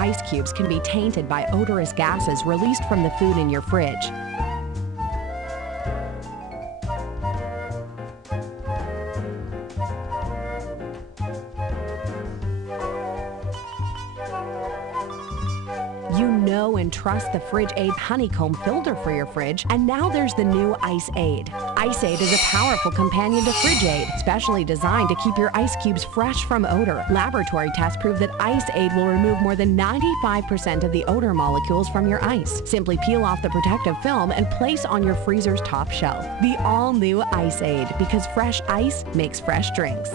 ice cubes can be tainted by odorous gases released from the food in your fridge. You know and trust the Fridge Aid honeycomb filter for your fridge, and now there's the new Ice Aid. Ice Aid is a powerful companion to Fridge Aid, specially designed to keep your ice cubes fresh from odor. Laboratory tests prove that Ice Aid will remove more than 95% of the odor molecules from your ice. Simply peel off the protective film and place on your freezer's top shelf. The all-new Ice Aid, because fresh ice makes fresh drinks.